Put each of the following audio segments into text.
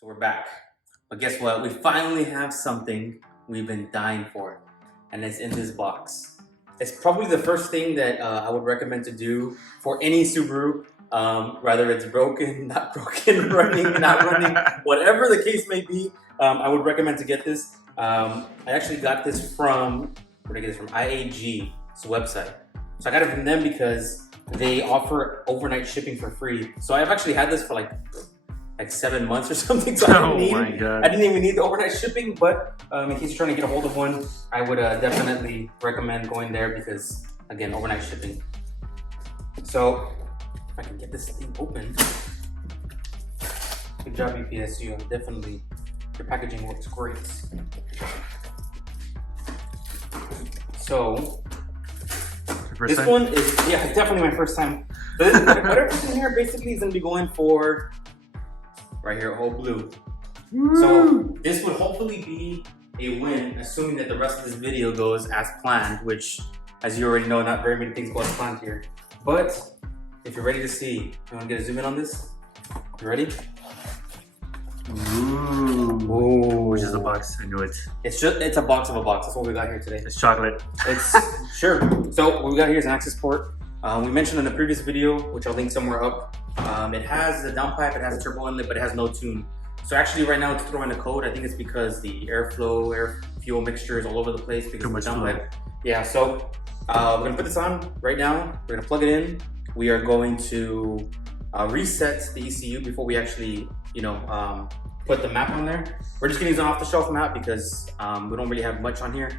So we're back. But guess what? We finally have something we've been dying for. And it's in this box. It's probably the first thing that I would recommend to do for any Subaru. Whether it's broken, not broken, running, not running, whatever the case may be, I would recommend to get this. I actually got this from, where did I get this from? IAG's website. So I got it from them because they offer overnight shipping for free. So I've actually had this for like 7 months or something. So I didn't even need the overnight shipping. But in case you're trying to get a hold of one, I would definitely recommend going there because, again, overnight shipping. So if I can get this thing open. Good job, UPSU. Definitely, your packaging looks great. So this one is, yeah, definitely my first time. Whatever's in here basically is gonna be going for right here, all blue. So this would hopefully be a win, assuming that the rest of this video goes as planned, which, as you already know, not very many things go as planned here. But if you're ready to see, you wanna get a zoom in on this? You ready? Ooh. Which is a box, I knew it. It's a box of a box. That's what we got here today. It's chocolate. It's sure. So what we got here is an Accessport. We mentioned in the previous video, which I'll link somewhere up. It has a downpipe, it has a turbo inlet, but it has no tune. So actually right now it's throwing a code. I think it's because the airflow, air fuel mixture is all over the place because of the downpipe. Yeah, so we're gonna put this on right now. We're gonna plug it in. We are going to reset the ECU before we actually, put the map on there. We're just gonna use an off-the-shelf map because we don't really have much on here.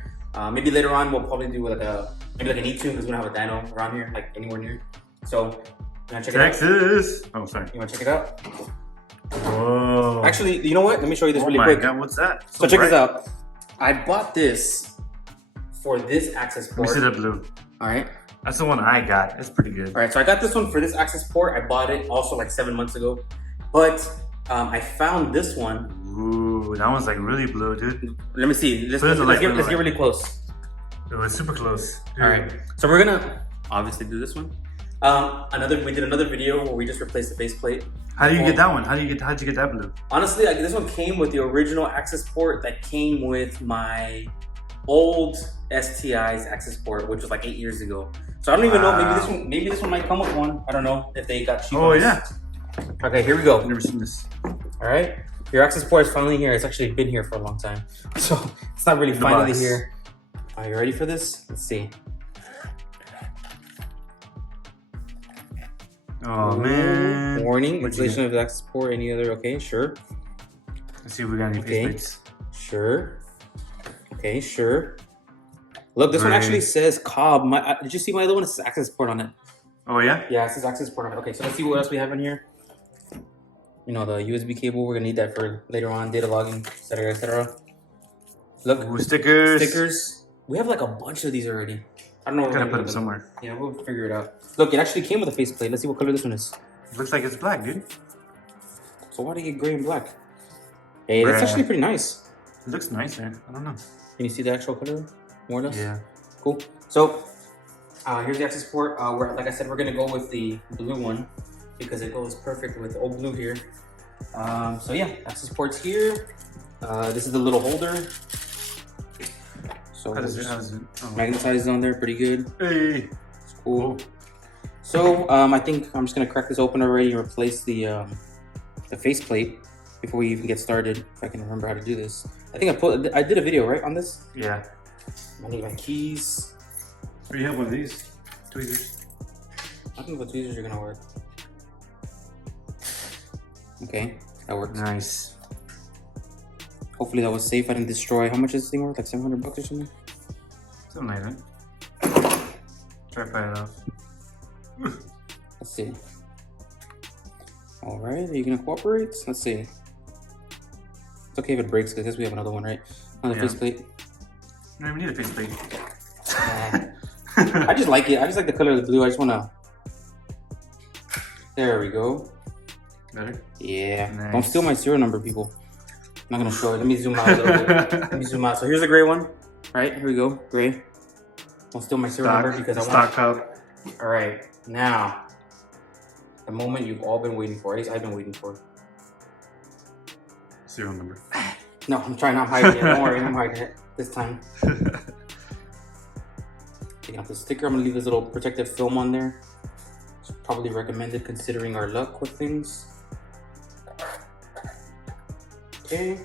Maybe later on we'll probably do like maybe an E-tune because we don't have a dyno around here, like anywhere near. So you wanna check Texas. it out? Oh, sorry. You wanna check it out? Whoa. Actually, you know what? Let me show you this really quick. God, what's that? So check this out. I bought this for this Accessport. Let me see the blue. All right. That's the one I got. It's pretty good. All right, so I got this one for this Accessport. I bought it also like 7 months ago, but I found this one. Ooh, that one's like really blue, dude. Let me see. Let's get really close. It was super close. Dude. All right, so we're gonna obviously do this one. We did another video where we just replaced the base plate. How do you get that one? How'd you get that blue? Honestly, this one came with the original Accessport that came with my old STi's Accessport, which was like 8 years ago. So I don't even know. Maybe this one might come with one. I don't know if they got cheap. Oh yeah. Okay, here we go. I've never seen this. All right, your Accessport is finally here. It's actually been here for a long time, so it's not really finally here. Are you ready for this? Let's see. Oh man. Warning, installation of the Accessport, any other, okay, sure. Let's see if we got any faceplates. Sure. Okay, sure. Look, this one actually says Cobb. Did you see my other one? It says Accessport on it. Oh yeah? Yeah, it says Accessport on it. Okay, so let's see what else we have in here. The USB cable, we're gonna need that for later on, data logging, etc., etc. Look, ooh, stickers. Stickers. We have like a bunch of these already. I don't know. We're gonna put them somewhere. Yeah, we'll figure it out. Look, it actually came with a faceplate. Let's see what color this one is. Looks like it's black, dude. So why do you get gray and black? Hey, that's actually pretty nice. It looks nice, man. I don't know. Can you see the actual color, more or less? Yeah. Cool. So here's the Accessport. Like I said, we're gonna go with the blue one because it goes perfect with old blue here. So yeah, Accessport's here. This is the little holder. So magnetized on there, pretty good. Hey, it's cool. So I think I'm just gonna crack this open already and replace the faceplate before we even get started. If I can remember how to do this. I think I did a video right on this. Yeah. I need my keys. What do you have one of these? Tweezers. I think the tweezers are gonna work. Okay, that worked. Nice. Hopefully that was safe. I didn't destroy. How much is this thing worth? Like $700 or something? Something like that. Try to pry it off. Let's see. All right, are you gonna cooperate? Let's see. It's okay if it breaks because I guess we have another one, right? Another faceplate. You don't even need a faceplate. I just like it. I just like the color of the blue. I just wanna. There we go. Better? Yeah. Nice. Don't steal my serial number, people. I'm not gonna show it. Let me zoom out a little bit. Let me zoom out. So here's the gray one. All right, here we go. Gray. Don't steal my serial number because I want. Stock cup. All right, now the moment you've all been waiting for. At least I've been waiting for. serial number. No, I'm trying not to hide it. Don't worry, I'm hiding it this time. Taking off the sticker, I'm gonna leave this little protective film on there. It's probably recommended considering our luck with things. Okay.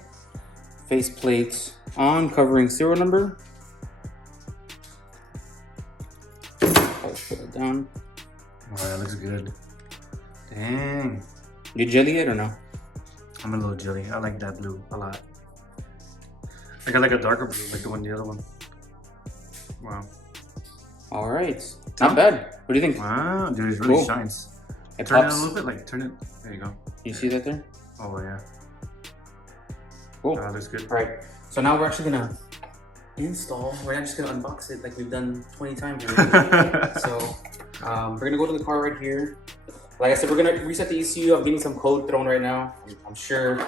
Faceplate on, covering serial number. I'll put it down. Oh, that looks good. Dang. You jelly it or no? I'm a little jelly. I like that blue a lot. Like I like a darker blue, like the other one. Wow. All right. Not bad. What do you think? Wow, dude, it really Cool. shines. It Turn pops. it a little bit, like turn it. There you go. You see that there? Oh yeah. Cool. That looks good. All right. So now we're actually gonna install. We're not just gonna unbox it like we've done 20 times already. So we're gonna go to the car right here. Like I said, we're gonna reset the ECU. I'm getting some code thrown right now. I'm sure,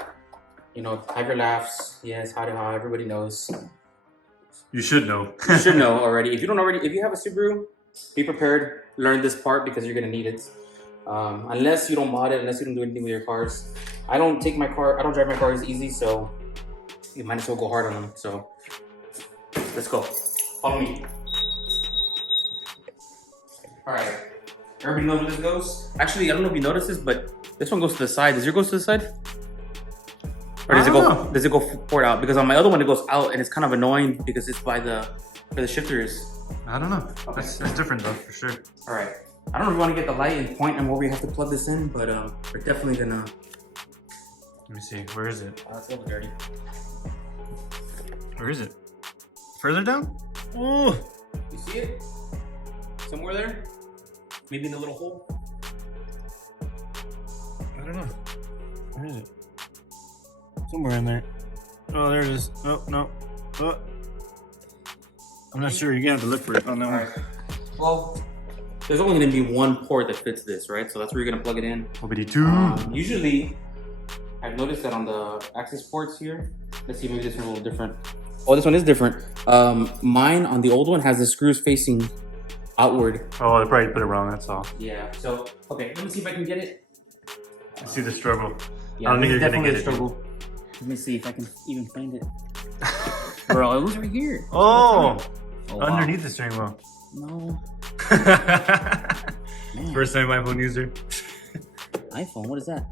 you know, have your laughs. Yes, how to how everybody knows. You should know. You should know already. If you don't already, if you have a Subaru, be prepared. Learn this part because you're gonna need it. Unless you don't mod it, unless you don't do anything with your cars. I don't drive my cars easy, so you might as well go hard on them. So let's go. Follow me. All right. Everybody knows where this goes? Actually, I don't know if you noticed this, but this one goes to the side. Does yours go to the side? Or does it go forward out? Because on my other one, it goes out, and it's kind of annoying because it's by where the shifter is. I don't know. Okay. That's different though, for sure. All right. I don't really want to get the light and point on where we have to plug this in, but we're definitely gonna. Let me see. Where is it? Oh, it's a little dirty. Where is it? Further down? Oh. You see it? Somewhere there? Maybe in the little hole? I don't know. Where is it? Somewhere in there. Oh, there it is. Oh, no. Oh. I'm not sure. You're gonna have to look for it on that All one. right. Well, there's only gonna be one port that fits this, right? So that's where you're gonna plug it in. OBD2. Usually, I've noticed that on the Accessports here. Let's see, maybe this one's a little different. Oh, this one is different. Mine on the old one has the screws facing outward. Oh, they probably put it wrong. That's all. Yeah. So okay, let me see if I can get it. I see the struggle. Yeah, I don't think you're gonna definitely get a it. struggle. Let me see if I can even find it. Bro, it was right here. Oh, Oh, wow. underneath the steering wheel. No. Man. First time iPhone user. iPhone, what is that?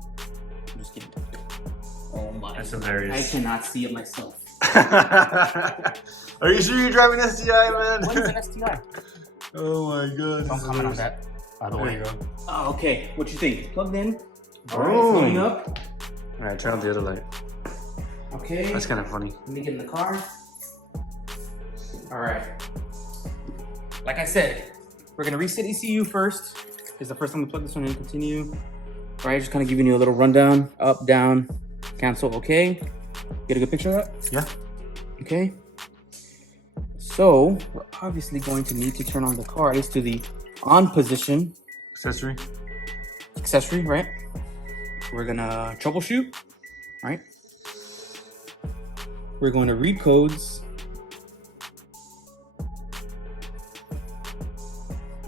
I'm just kidding. Oh my. That's I hilarious. cannot see it myself. Are you sure you're driving STi, man? What is an STi? Oh my god. Don't comment on that, by the There way. you go. Oh, okay, what you think? Plugged in. All right, Oh. loading up. Alright, turn on the other light. Okay. That's kind of funny. Let me get in the car. All right. Like I said, we're gonna reset ECU first. This is the first time we plug this one in. Continue. All right, just kind of giving you a little rundown. Up, down, cancel. Okay. Get a good picture of that? Yeah. Okay. So we're obviously going to need to turn on the car, at least to the on position. Accessory. Accessory, right? We're gonna troubleshoot, right? We're going to read codes.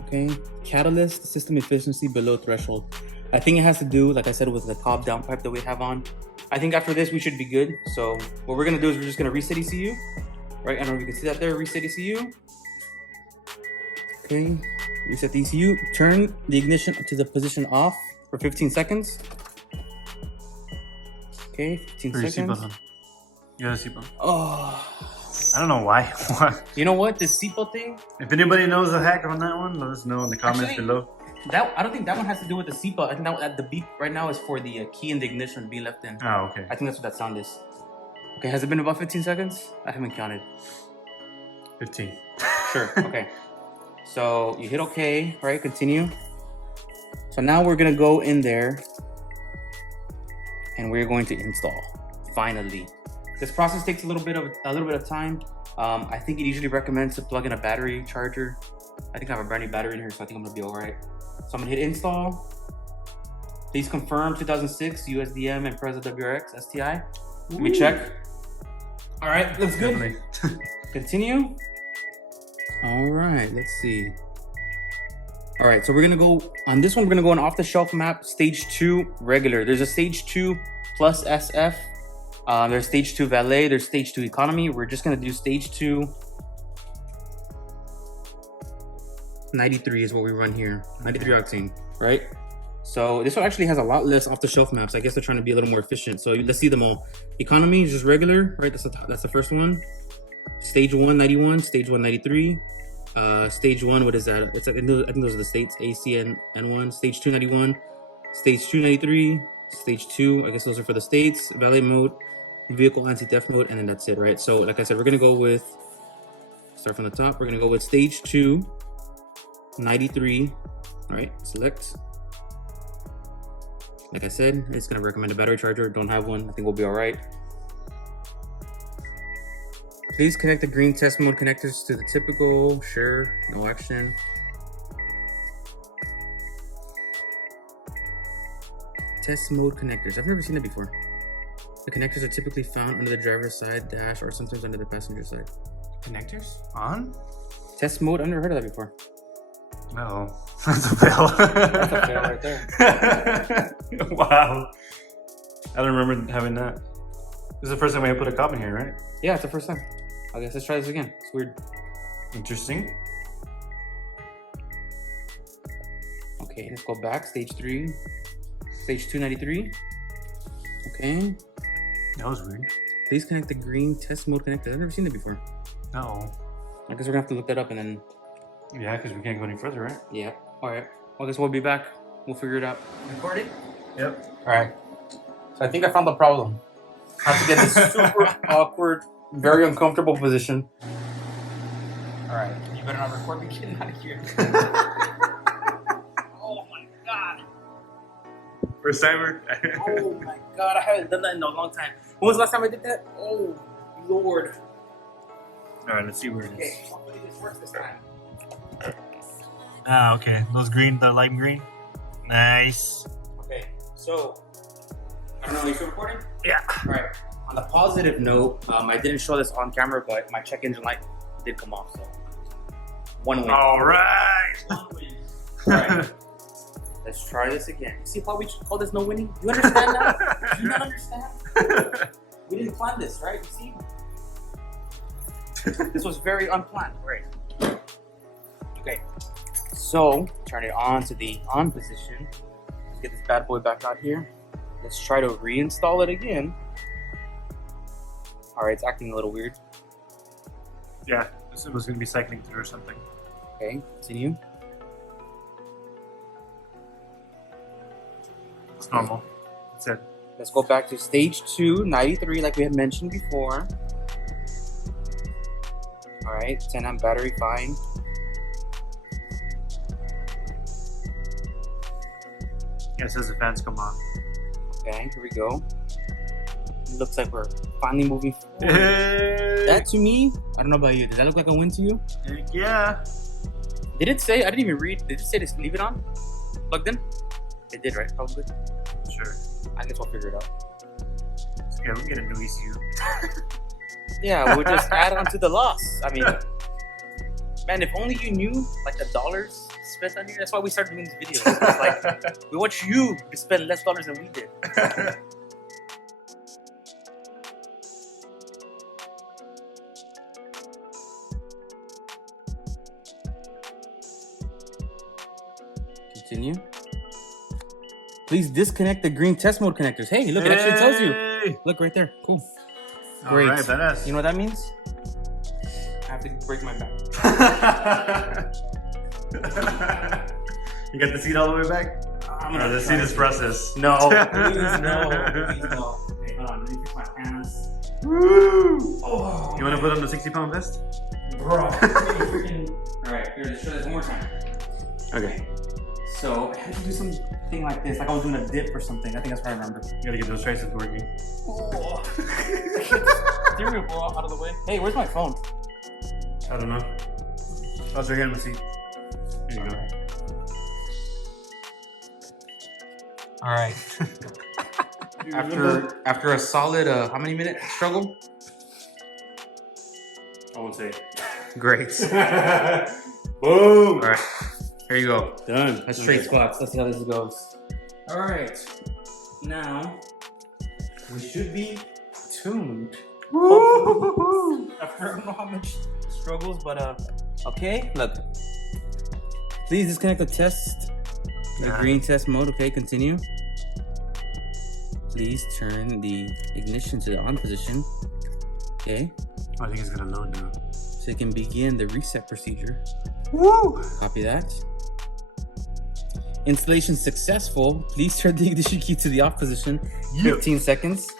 Okay, catalyst system efficiency below threshold. I think it has to do, like I said, with the Cobb downpipe that we have on. I think after this we should be good. So what we're gonna do is we're just gonna reset ECU, right? I don't know if you can see that there. Reset ECU. Okay, reset the ECU. Turn the ignition to the position off for 15 seconds. Okay, 15 Put your seconds. seatbelt on. You got a seatbelt. Oh, I don't know why. you know what? This seatbelt thing. If anybody knows the hack on that one, let us know in the comments Actually, below. I don't think that one has to do with the seatbelt. I think that the beep right now is for the key and the ignition to be left in. Oh, okay. I think that's what that sound is. Okay, has it been about 15 seconds? I haven't counted. 15. Sure, okay. So you hit okay, right? Continue. So now we're gonna go in there and we're going to install. Finally. This process takes a little bit of time. I think it usually recommends to plug in a battery charger. I think I have a brand new battery in here, so I think I'm gonna be all right. So I'm gonna hit install. Please confirm 2006 USDM and Preza WRX STi. Let me check. All right, looks good. Definitely. Continue. All right, let's see. All right, so we're gonna go on this one. We're gonna go on off-the-shelf map, stage 2 regular. There's a stage 2 plus SF. There's stage 2 valet, there's stage 2 economy. We're just gonna do stage 2. 93 is what we run here. 93 octane, right? So this one actually has a lot less off-the-shelf maps. I guess they're trying to be a little more efficient. So let's see them all. Economy is just regular, right? That's the first one. Stage 1, 91. Stage 1, 93. Stage 1, what is that? It's like, I think those are the states, A, C, and N1. Stage 2, 91. Stage 2, 93. Stage 2, I guess those are for the states. Valet mode, vehicle anti-theft mode, and then that's it, right? So like I said, we're gonna go with, start from the top. We're gonna go with stage 2, 93. All right, select. Like I said, it's gonna recommend a battery charger. Don't have one, I think we'll be all right. Please connect the green test mode connectors to the typical. Sure, no action. Test mode connectors. I've never seen that before. The connectors are typically found under the driver's side dash or sometimes under the passenger side. Connectors on? Test mode, I've never heard of that before. No, that's a fail. That's a fail right there. Wow. I don't remember having that. This is the first time we put a Cobb in here, right? Yeah, it's the first time. I guess let's try this again. It's weird. Interesting. Okay, let's go back. Stage 3. Stage 293. Okay. That was weird. Please connect the green test mode connector. I've never seen that before. No. I guess we're gonna have to look that up and then. Yeah, because we can't go any further, right? Yeah. All right. Well, I guess we'll be back. We'll figure it out. Recording? Yep. All right. So I think I found the problem. How to get this super awkward, very uncomfortable position. All right. You better not record me getting out of here. Oh my god. First timer. Oh my god. I haven't done that in a long time. When was the last time I did that? Oh Lord. All right. Let's see where it is. Okay. Hopefully this works this time. Ah, okay. Those green, the lime green. Nice. Okay. So. I don't know. Are you still recording? Yeah. All right. On the positive note, I didn't show this on camera, but my check engine light did come off. So one win. All right. One win. All right. Let's try this again. See why we call this no winning? You understand now? Do you not understand? We didn't plan this, right? You see? This was very unplanned. Right. Okay. So turn it on to the on position. Let's get this bad boy back out here. Let's try to reinstall it again. All right, it's acting a little weird. Yeah, this was going to be cycling through or something. Okay, continue. It's normal. That's it. Let's go back to stage 2, 93, like we had mentioned before. All right, 10 amp battery, fine. Yeah, it says the fans come on. Okay, here we go. It looks like we're finally moving forward. Hey. That to me, I don't know about you. Does that look like a win to you? Heck yeah. Did it say? I didn't even read. Did it say to leave it on? Plugged in? It did, right? Probably. Sure. I guess we'll figure it out. Yeah, we can get a new ECU. Yeah, we'll just add on to the loss. I mean, man, if only you knew like the dollars spent on here. That's why we started doing these videos. It's like we want you to spend less dollars than we did. Continue. Please disconnect the green test mode connectors. Hey, look, it actually tells you. Look right there. Cool. Great. All right, badass. You know what that means? I have to break my back. You got the seat all the way back? Or the seat is process. No, please no. Please no. Okay, hold on. Let me fix my pants. Woo! Oh, You want to put on the 60-pound vest? bro. Alright, here, let's try this one more time. Okay. So, I had to do something like this, like I was doing a dip or something. I think that's what I remember. You gotta get those traces working. Oh. Steering wheel out of the way. Hey, where's my phone? I don't know. Oh, it's right here in the seat. There you go. Alright. After a solid, how many minute struggle? I won't say. Great. Boom! Alright. Here you go. Done. Let's trade spots. Let's see how this goes. Alright. Now, we should be tuned. Hopefully, after I don't know how much struggles, but okay. Look, please disconnect the test. The green test mode. Okay, continue. Please turn the ignition to the on position. Okay. I think it's gonna load now. So you can begin the reset procedure. Woo! Copy that. Installation successful. Please turn the ignition key to the off position. 15 seconds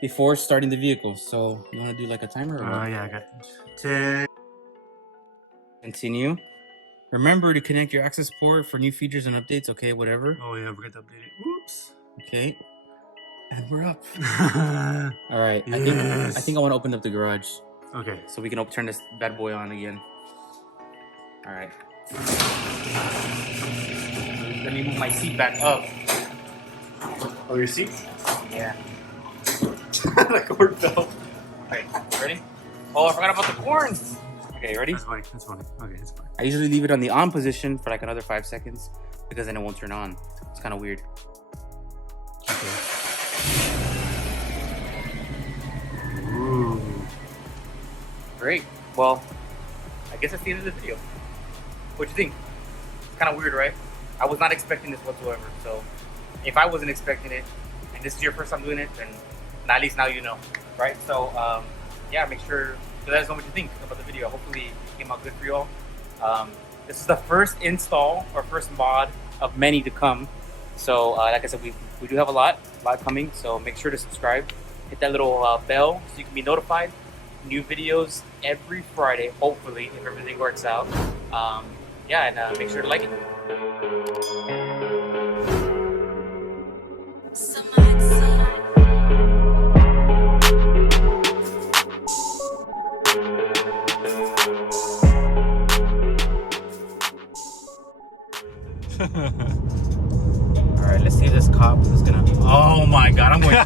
before starting the vehicle. So you want to do like a timer? Or what? Yeah, I got 10. Continue. Remember to connect your Accessport for new features and updates. Okay, whatever. Oh yeah, forget to update it. Oops. Okay. And we're up. All right. Yes. I think I want to open up the garage Okay. so we can turn this bad boy on again. All right. Let me move my seat back up. Oh, your seat? Yeah. The cord fell. All right. Ready? Oh, I forgot about the corns. Okay, ready? That's funny. That's funny. Okay, that's fine. I usually leave it on the on position for like another 5 seconds because then it won't turn on. It's kind of weird. Okay. Ooh. Great. Well, I guess that's the end of the video. What do you think? It's kind of weird, right? I was not expecting this whatsoever. So if I wasn't expecting it, and this is your first time doing it, then at least now you know, right? So yeah, make sure to let us know what you think about the video. Hopefully it came out good for you all. This is the first install or first mod of many to come. So like I said, we do have a lot coming. So make sure to subscribe, hit that little bell so you can be notified. New videos every Friday, hopefully, if everything works out. Yeah, and make sure to like it. All right, let's see if this Cobb is gonna. Oh my God, I'm going.